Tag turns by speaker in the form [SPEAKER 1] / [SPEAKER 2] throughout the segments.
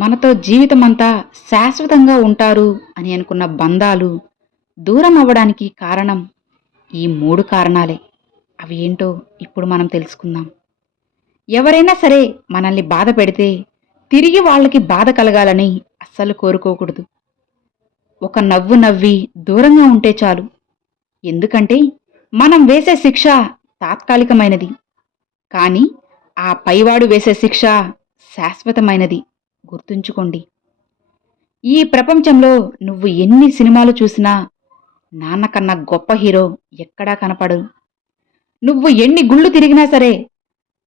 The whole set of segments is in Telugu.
[SPEAKER 1] మనతో జీవితమంతా శాశ్వతంగా ఉంటారు అని అనుకున్న బంధాలు దూరం అవ్వడానికి కారణం ఈ మూడు కారణాలే. అవి ఏంటో ఇప్పుడు మనం తెలుసుకుందాం. ఎవరైనా సరే మనల్ని బాధ పెడితే తిరిగి వాళ్ళకి బాధ కలగాలని అస్సలు కోరుకోకూడదు. ఒక నవ్వు నవ్వి దూరంగా ఉంటే చాలు. ఎందుకంటే మనం వేసే శిక్ష తాత్కాలికమైనది. కానీ ఆ పైవాడు వేసే శిక్ష శాశ్వతమైనది. గుర్తుంచుకోండి. ఈ ప్రపంచంలో నువ్వు ఎన్ని సినిమాలు చూసినా నాన్న కన్నా గొప్ప హీరో ఎక్కడా కనపడు. నువ్వు ఎన్ని గుళ్ళు తిరిగినా సరే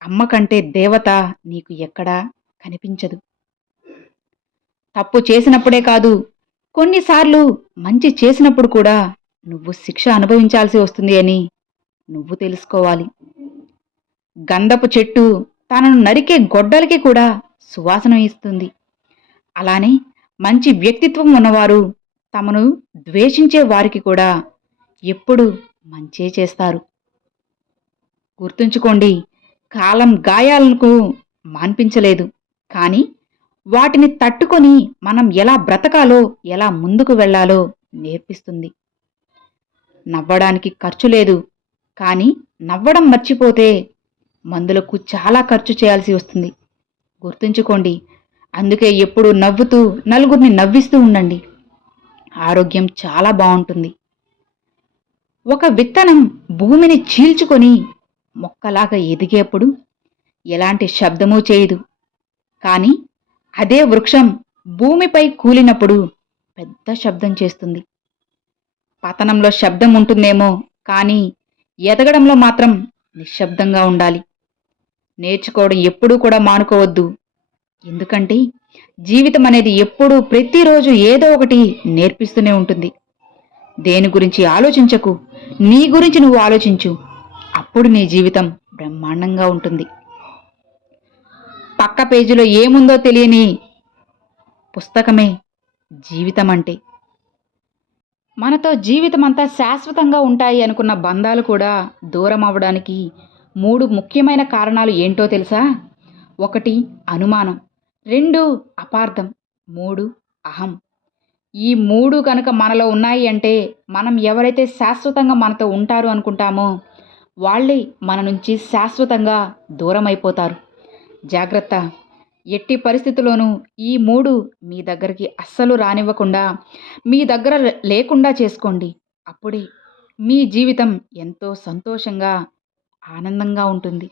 [SPEAKER 1] అమ్మ కంటే దేవత నీకు ఎక్కడా కనిపించదు. తప్పు చేసినప్పుడే కాదు కొన్నిసార్లు మంచి చేసినప్పుడు కూడా నువ్వు శిక్ష అనుభవించాల్సి వస్తుంది అని నువ్వు తెలుసుకోవాలి. గంధపు చెట్టు తనను నరికే గొడ్డలకి కూడా సువాసన ఇస్తుంది. అలానే మంచి వ్యక్తిత్వం ఉన్నవారు తమను ద్వేషించే వారికి కూడా ఎప్పుడు మంచే చేస్తారు. గుర్తుంచుకోండి కాలం గాయాలకు మాన్పించలేదు. కానీ వాటిని తట్టుకొని మనం ఎలా బ్రతకాలో ఎలా ముందుకు వెళ్ళాలో నేర్పిస్తుంది. నవ్వడానికి ఖర్చు లేదు. కానీ నవ్వడం మర్చిపోతే మందులకు చాలా ఖర్చు చేయాల్సి వస్తుంది. గుర్తుంచుకోండి. అందుకే ఎప్పుడు నవ్వుతూ నలుగురిని నవ్విస్తూ ఉండండి. ఆరోగ్యం చాలా బాగుంటుంది. ఒక విత్తనం భూమిని చీల్చుకొని మొక్కలాగా ఎదిగేప్పుడు ఎలాంటి శబ్దమూ చేయదు. కానీ అదే వృక్షం భూమిపై కూలినప్పుడు పెద్ద శబ్దం చేస్తుంది. పతనంలో శబ్దం ఉంటుందేమో కానీ ఎదగడంలో మాత్రం నిశ్శబ్దంగా ఉండాలి. నేర్చుకోవడం ఎప్పుడూ కూడా మానుకోవద్దు. ఎందుకంటే జీవితం అనేది ఎప్పుడూ ప్రతిరోజు ఏదో ఒకటి నేర్పిస్తూనే ఉంటుంది. దేని గురించి ఆలోచించకు నీ గురించి నువ్వు ఆలోచించు. అప్పుడు నీ జీవితం బ్రహ్మాండంగా ఉంటుంది. పక్క పేజీలో ఏముందో తెలియని పుస్తకమే జీవితం అంటే. మనతో జీవితం అంతా శాశ్వతంగా ఉంటాయి అనుకున్న బంధాలు కూడా దూరం అవ్వడానికి మూడు ముఖ్యమైన కారణాలు ఏంటో తెలుసా? ఒకటి అనుమానం. రెండు అపార్థం. మూడు అహం. ఈ మూడు కనుక మనలో ఉన్నాయి అంటే మనం ఎవరైతే శాశ్వతంగా మనతో ఉంటారు అనుకుంటామో వాళ్ళే మన నుంచి శాశ్వతంగా దూరం అయిపోతారు జాగ్రత్త. ఎట్టి పరిస్థితుల్లోనూ ఈ మూడు మీ దగ్గరికి అస్సలు రానివ్వకుండా మీ దగ్గర లేకుండా చేసుకోండి. అప్పుడే మీ జీవితం ఎంతో సంతోషంగా ఆనందంగా ఉంటుంది.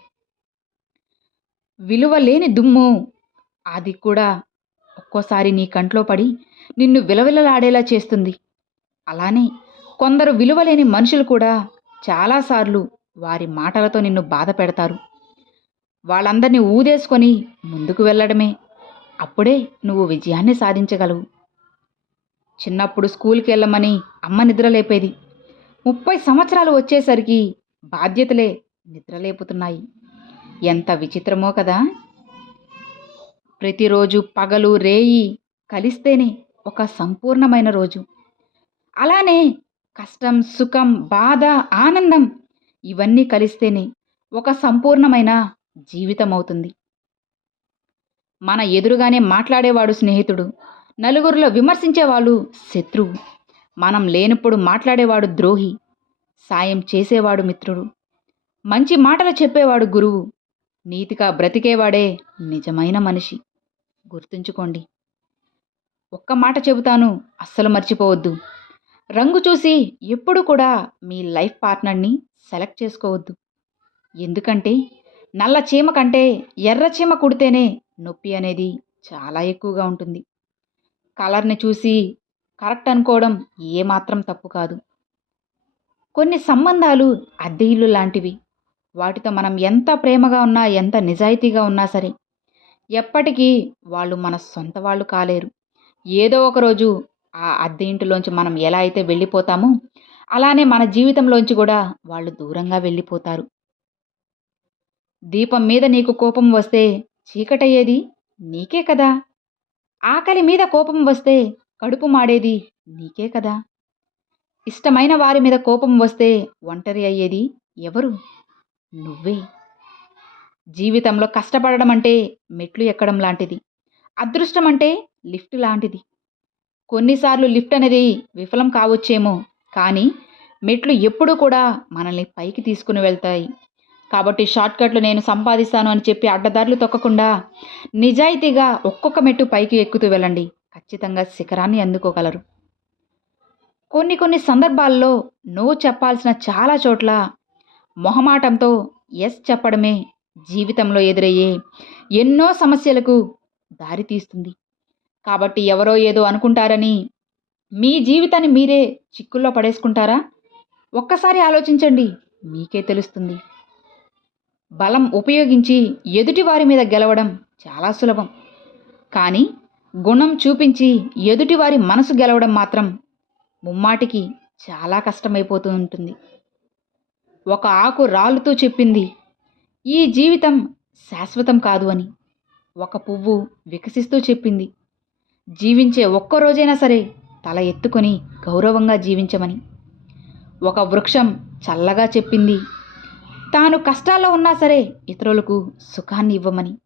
[SPEAKER 1] విలువ లేని దుమ్ము. అది కూడా ఒక్కోసారి నీ కంట్లో పడి నిన్ను విలవిలలాడేలా చేస్తుంది. అలానే కొందరు విలువలేని మనుషులు కూడా చాలాసార్లు వారి మాటలతో నిన్ను బాధ పెడతారు. వాళ్ళందరినీ ఊదేసుకొని ముందుకు వెళ్ళడమే. అప్పుడే నువ్వు విజయాన్ని సాధించగలవు. చిన్నప్పుడు స్కూల్కి వెళ్ళమని అమ్మ నిద్రలేపేది. ముప్పై సంవత్సరాలు వచ్చేసరికి బాధ్యతలే నిద్రలేపుతున్నాయి. ఎంత విచిత్రమో కదా! ప్రతిరోజు పగలు రేయి కలిస్తేనే ఒక సంపూర్ణమైన రోజు. అలానే కష్టం సుఖం బాధ ఆనందం ఇవన్నీ కలిస్తేనే ఒక సంపూర్ణమైన జీవితం అవుతుంది మన ఎదురుగానే మాట్లాడేవాడు స్నేహితుడు. నలుగురిలో విమర్శించేవాళ్ళు శత్రువు. మనం లేనప్పుడు మాట్లాడేవాడు ద్రోహి. సాయం చేసేవాడు మిత్రుడు. మంచి మాటలు చెప్పేవాడు గురువు. నీతిగా బ్రతికేవాడే నిజమైన మనిషి. గుర్తుంచుకోండి. ఒక్క మాట చెబుతాను అస్సలు మర్చిపోవద్దు. రంగు చూసి ఎప్పుడు కూడా మీ లైఫ్ పార్ట్నర్ని సెలెక్ట్ చేసుకోవద్దు. ఎందుకంటే నల్ల చీమ కంటే ఎర్ర చీమ కుడితేనే నొప్పి అనేది చాలా ఎక్కువగా ఉంటుంది. కలర్ని చూసి కరెక్ట్ అనుకోవడం ఏమాత్రం తప్పు కాదు. కొన్ని సంబంధాలు అద్దె ఇల్లు లాంటివి. వాటితో మనం ఎంత ప్రేమగా ఉన్నా ఎంత నిజాయితీగా ఉన్నా సరే ఎప్పటికీ వాళ్ళు మన సొంత వాళ్ళు కాలేరు. ఏదో ఒకరోజు ఆ అద్దె ఇంటిలోంచి మనం ఎలా అయితే వెళ్ళిపోతామో అలానే మన జీవితంలోంచి కూడా వాళ్ళు దూరంగా వెళ్ళిపోతారు. దీపం మీద నీకు కోపం వస్తే చీకటయ్యేది నీకే కదా? ఆకలి మీద కోపం వస్తే కడుపు మాడేది నీకే కదా? ఇష్టమైన వారి మీద కోపం వస్తే ఒంటరి అయ్యేది ఎవరు? నువ్వే. జీవితంలో కష్టపడడం అంటే మెట్లు ఎక్కడం లాంటిది. అదృష్టం అంటే లిఫ్ట్ లాంటిది. కొన్నిసార్లు లిఫ్ట్ అనేది విఫలం కావచ్చేమో కానీ మెట్లు ఎప్పుడూ కూడా మనల్ని పైకి తీసుకుని వెళ్తాయి. కాబట్టి షార్ట్కట్లు నేను సంపాదిస్తాను అని చెప్పి అడ్డదారులు తొక్కకుండా నిజాయితీగా ఒక్కొక్క మెట్టు పైకి ఎక్కుతూ వెళ్ళండి. ఖచ్చితంగా శిఖరాన్ని అందుకోగలరు. కొన్ని కొన్ని సందర్భాల్లో నో చెప్పాల్సిన చాలా చోట్ల మొహమాటంతో ఎస్ చెప్పడమే జీవితంలో ఎదురయ్యే ఎన్నో సమస్యలకు దారితీస్తుంది కాబట్టి ఎవరో ఏదో అనుకుంటారని మీ జీవితాన్ని మీరే చిక్కుల్లో పడేసుకుంటారా? ఒక్కసారి ఆలోచించండి మీకే తెలుస్తుంది. బలం ఉపయోగించి ఎదుటి వారి మీద గెలవడం చాలా సులభం. కానీ గుణం చూపించి ఎదుటివారి మనసు గెలవడం మాత్రం ముమ్మాటికి చాలా కష్టమైపోతూ ఉంటుంది. ఒక ఆకు రాలుతూ చెప్పింది. ఈ జీవితం శాశ్వతం కాదు అని ఒక పువ్వు వికసిస్తూ చెప్పింది. జీవించే ఒక్క రోజైనా సరే తల ఎత్తుకొని గౌరవంగా జీవించమని ఒక వృక్షం చల్లగా చెప్పింది. తాను కష్టాల్లో ఉన్నా సరే ఇతరులకు సుఖాన్ని ఇవ్వమని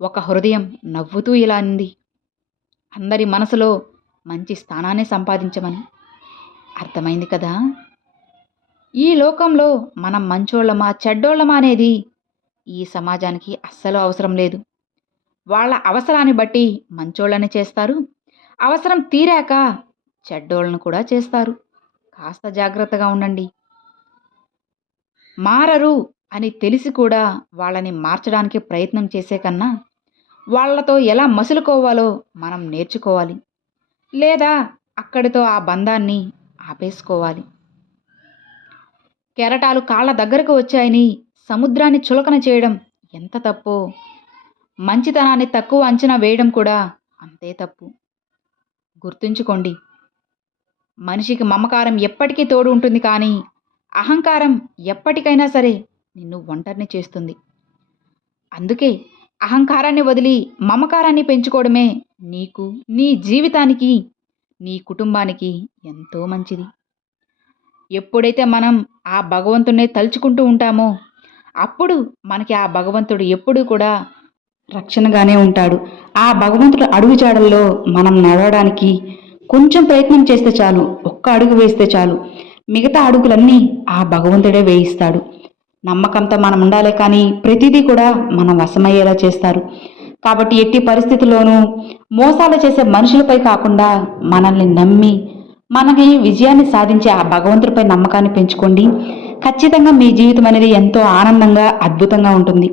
[SPEAKER 1] ఒక హృదయం నవ్వుతూ ఇలా అంది. అందరి మనసులో మంచి స్థానాన్ని సంపాదించమని. అర్థమైంది కదా? ఈ లోకంలో మనం మంచోళ్ళమా చెడ్డోళ్ళమా అనేది ఈ సమాజానికి అస్సలు అవసరం లేదు. వాళ్ళ అవసరాన్ని బట్టి మంచోళ్ళని చేస్తారు. అవసరం తీరాక చెడ్డోళ్ళను కూడా చేస్తారు. కాస్త జాగ్రత్తగా ఉండండి. మారరు అని తెలిసి కూడా వాళ్ళని మార్చడానికి ప్రయత్నం చేసే కన్నా వాళ్ళతో ఎలా మసులుకోవాలో మనం నేర్చుకోవాలి. లేదా అక్కడితో ఆ బంధాన్ని ఆపేసుకోవాలి. కెరటాలు కాళ్ళ దగ్గరకు వచ్చాయని సముద్రాన్ని చులకన చేయడం ఎంత తప్పో. మంచితనాన్ని తక్కువ అంచనా వేయడం కూడా అంతే తప్పు. గుర్తుంచుకోండి మనిషికి మమకారం ఎప్పటికీ తోడు ఉంటుంది కానీ అహంకారం ఎప్పటికైనా సరే నిన్ను ఒంటరిని చేస్తుంది. అందుకే అహంకారాన్ని వదిలి మమకారాన్ని పెంచుకోవడమే నీకు నీ జీవితానికి నీ కుటుంబానికి ఎంతో మంచిది. ఎప్పుడైతే మనం ఆ భగవంతుడిని తలుచుకుంటూ ఉంటామో అప్పుడు మనకి ఆ భగవంతుడు ఎప్పుడూ కూడా రక్షణగానే ఉంటాడు. ఆ భగవంతుడు అడుగుజాడల్లో మనం నడవడానికి కొంచెం ప్రయత్నం చేస్తే చాలు ఒక్క అడుగు వేస్తే చాలు. మిగతా అడుగులన్నీ ఆ భగవంతుడే వేయిస్తాడు. నమ్మకంతో మనం ఉండాలి కానీ ప్రతిదీ కూడా మనం వశమయ్యేలా చేస్తారు. కాబట్టి ఎట్టి పరిస్థితుల్లోనూ మోసాలు చేసే మనుషులపై కాకుండా మనల్ని నమ్మి మనకి విజయాన్ని సాధించే ఆ భగవంతుడిపై నమ్మకాన్ని పెంచుకోండి. ఖచ్చితంగా మీ జీవితం అనేది ఎంతో ఆనందంగా అద్భుతంగా ఉంటుంది.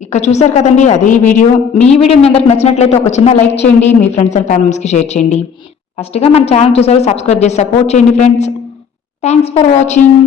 [SPEAKER 1] ఇక్కడ చూసారు కదండి అదే వీడియో. మీ వీడియో మీ అందరికి నచ్చినట్లయితే ఒక చిన్న లైక్ చేయండి మీ ఫ్రెండ్స్ అండ్ ఫ్యామిలీస్కి షేర్ చేయండి. ఫస్ట్గా మన ఛానల్ చూసారు సబ్స్క్రైబ్ చేసి సపోర్ట్ చేయండి ఫ్రెండ్స్. Thanks for watching.